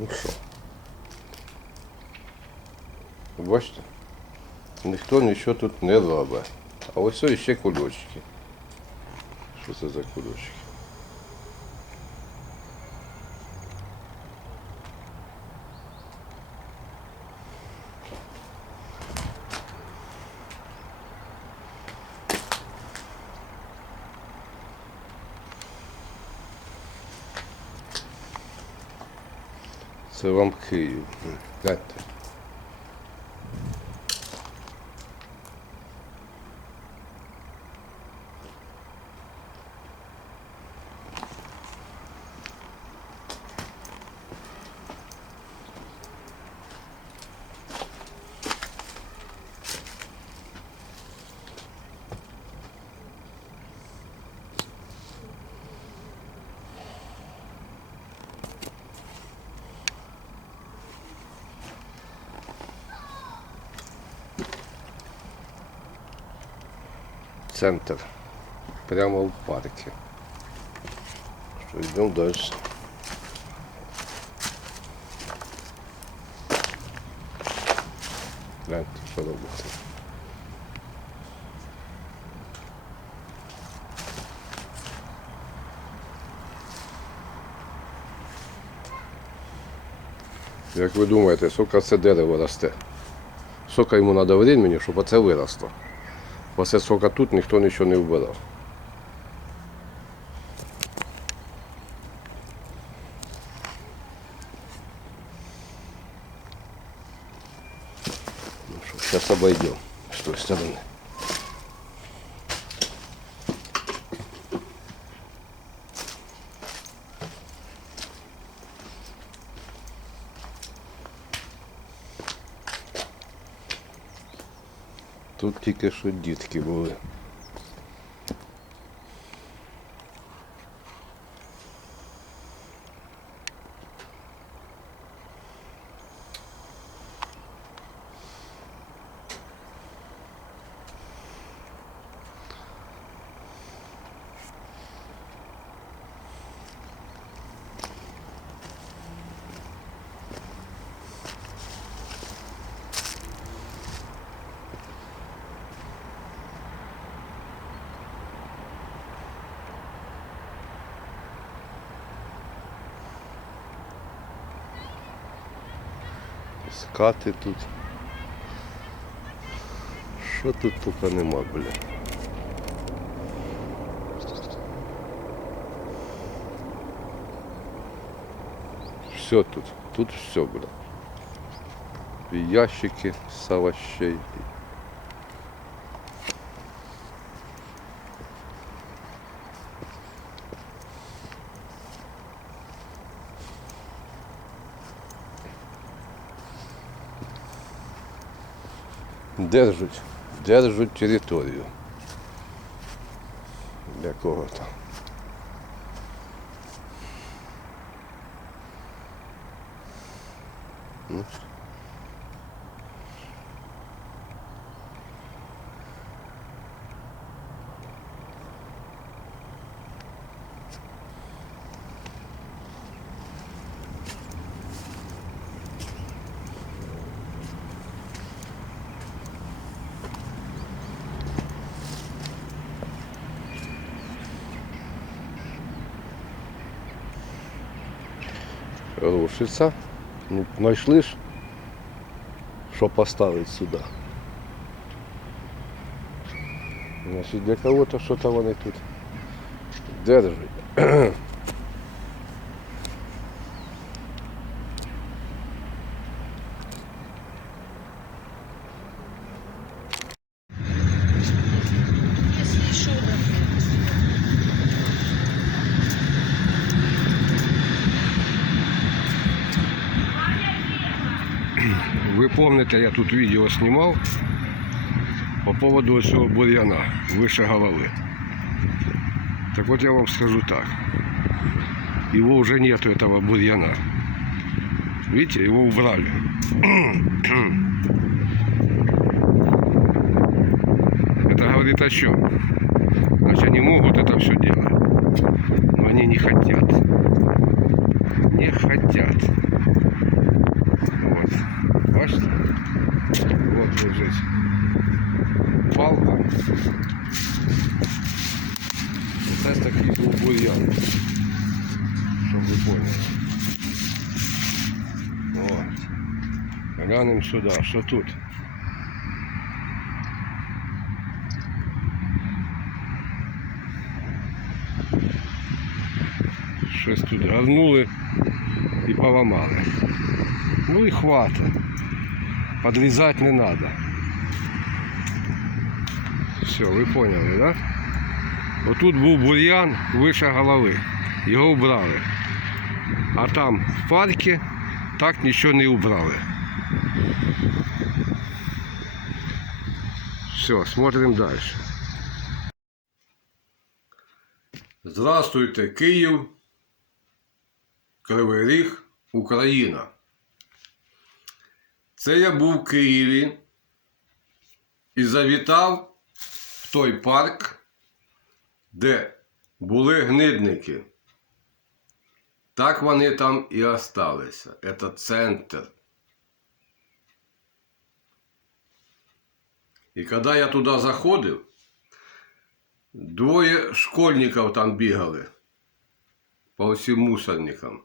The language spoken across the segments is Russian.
Ну що? Бачите? Ніхто нічого тут не робить. А ось ще кульочки. Що це за кульочки? sabão que caiu. Gata. Центр. Прямо в парке. Что, идем дальше. Гляньте, що робиться. Як ви думаєте, скільки це дерево росте? Скільки йому треба времени, щоб це виросло? Оце скільки тут ніхто нічого не вбирав. Ну что, сейчас обойдем с той стороны. Тут тільки що дітки були. Скати тут. Що тут тільки нема, бля. Все тут. Тут все, бля. Ящики з овощей. Держать, держать територію. Для кого-то. Ну, рушиться. Ну, знайшли ж, що поставити сюди. Значить, для кого-то що-то вони тут держать. Вы помните, я тут видео снимал по поводу этого бурьяна выше головы. Так вот я вам скажу так. Его уже нету, этого бурьяна. Видите, его убрали. Это говорит о чем? Значит, они могут это все делать. Но они не хотят. Не хотят. Бачите? Вот лежить палка. Це такий був бур'ян. Щоб ви поняли. От. Глянемо сюди. Що тут? Щось тут гарнули і поламали. Ну і хватить. Подрізати не треба. Все, ви поняли, да? Отут був бур'ян вище голови. Його убрали. А там в парку так нічого не убрали. Все, смотрим дальше. Здравствуйте, Київ, Кривий Ріг, Україна. Це я був в Києві і завітав в той парк, де були гнидники. Так вони там і осталися. Це центр. І коли я туди заходив, двоє школьників там бігали по всім мусорникам.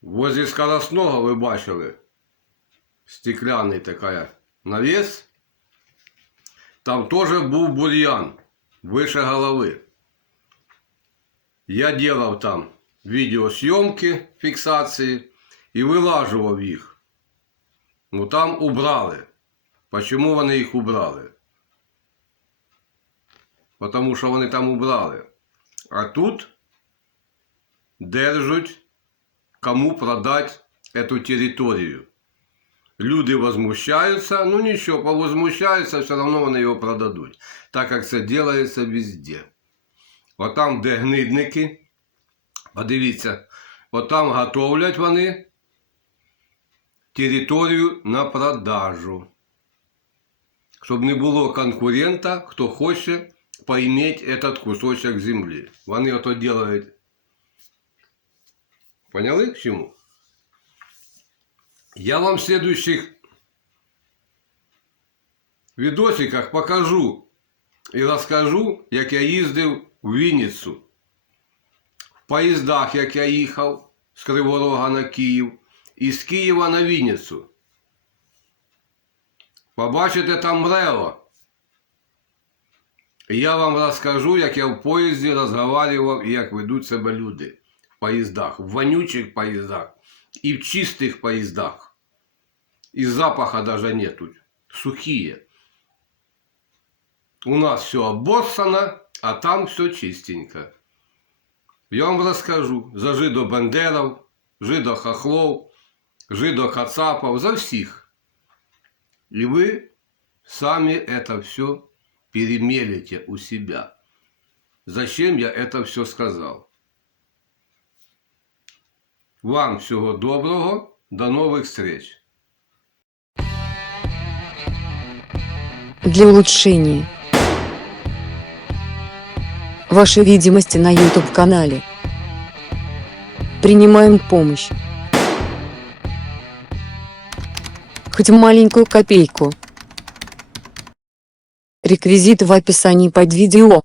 Возле скоростного ви бачили стеклянний такая навес. Там теж був бур'ян вище голови. Я делав там відеосйомки, фіксації і вилажував їх. Ну там убрали. Почому вони їх убрали? Потому що вони там убрали. А тут держать, кому продать эту территорию. Люди возмущаються, ну нічого, повозмущаються, все одно вони його продадуть. Так як це робиться везде. Отам, де гнидники, подивіться, отам готовлять вони територію на продажу. Щоб не було конкурента, хто хоче поиметь этот кусочок землі. Вони ото делають. Поняли к чему? Я вам в следующих відосиках покажу і розкажу, як я їздив в Вінницю. В поїздах, як я їхав з Криворога на Київ і з Києва на Вінницю. Побачите там МРЕО. Я вам розкажу, як я в поїзді розговаривав і як ведуть себе люди в поїздах, в вонючих поїздах і в чистих поїздах. И запаха даже нету. Сухие. У нас все обоссано, а там все чистенько. Я вам расскажу за жидо-бандеров, жидо-хохлов, жидо-кацапов, за всех. И вы сами это все перемелите у себя. Зачем я это все сказал? Вам всего доброго, до новых встреч! для улучшения вашей видимости на YouTube-канале. Принимаем помощь. Хоть маленькую копейку. Реквизиты в описании под видео.